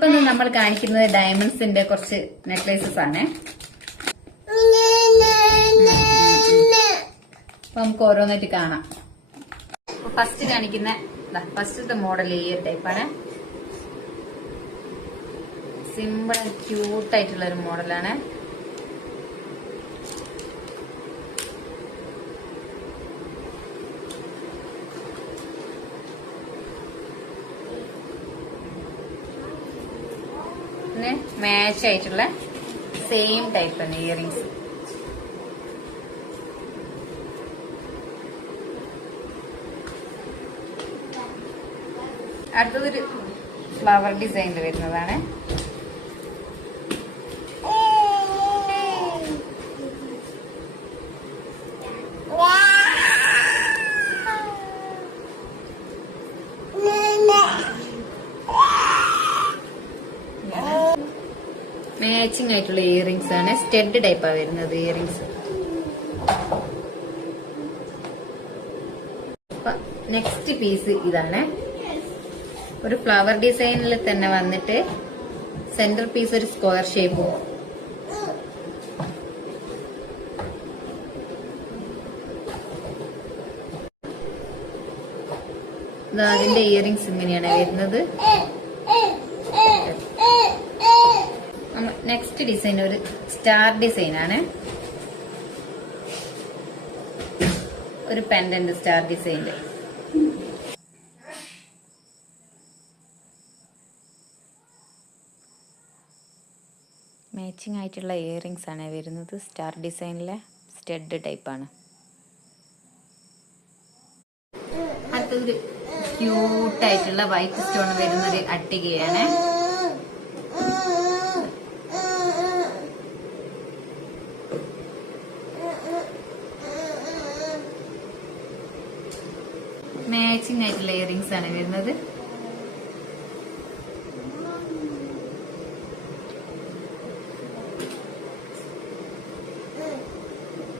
ഇപ്പൊ നമ്മൾ കാണിക്കുന്നത് ഡയമണ്ട്സിന്റെ കുറച്ച് നെക്ലേസസ് ആണ്. അപ്പൊ നമുക്ക് ഓരോന്നായിട്ട് കാണാം. ഫസ്റ്റ് കാണിക്കുന്ന ഫസ്റ്റത്തെ മോഡൽ ഈ ഒരു ടൈപ്പാണ്. സിമ്പിൾ ആൻഡ് ക്യൂട്ട് ആയിട്ടുള്ള ഒരു മോഡലാണ്. പിന്നെ മാച്ച് ആയിട്ടുള്ള സെയിം ടൈപ്പ് ആണ് ഇയറിങ്സ്. അടുത്തതൊരു ഫ്ലവർ ഡിസൈനിൽ വരുന്നതാണ്. മാച്ചിങ് ആയിട്ടുള്ള ഇയറിങ്സ് ആണ്. സ്റ്റഡ് ടൈപ്പാണ് വരുന്നത് ഇയറിങ്സ്. നെക്സ്റ്റ് പീസ് ഇതാണ്. ഒരു ഫ്ലവർ ഡിസൈനിൽ തന്നെ വന്നിട്ട് സെന്റർ പീസ് ഒരു സ്ക്വയർ ഷേപ്പും. അതിന്റെ ഇയറിങ്സ് ഇങ്ങനെയാണ് വരുന്നത്. നെക്സ്റ്റ് ഡിസൈൻ ഒരു സ്റ്റാർ ഡിസൈൻ ആണ്. ഒരു പെൻഡന്റ് സ്റ്റാർ ഡിസൈനില്. മാച്ചിങ് ആയിട്ടുള്ള ഇയറിങ്സ് ആണ് വരുന്നത്. സ്റ്റാർ ഡിസൈനിലെ സ്റ്റഡ് ടൈപ്പാണ്. അടുത്തൊരു ക്യൂട്ടായിട്ടുള്ള വൈറ്റ് സ്റ്റോൺ വരുന്നൊരു അട്ടികയാണ്. മാച്ചിങ് ആയിട്ടുള്ള ഇയറിങ്സ് ആണ് വരുന്നത്.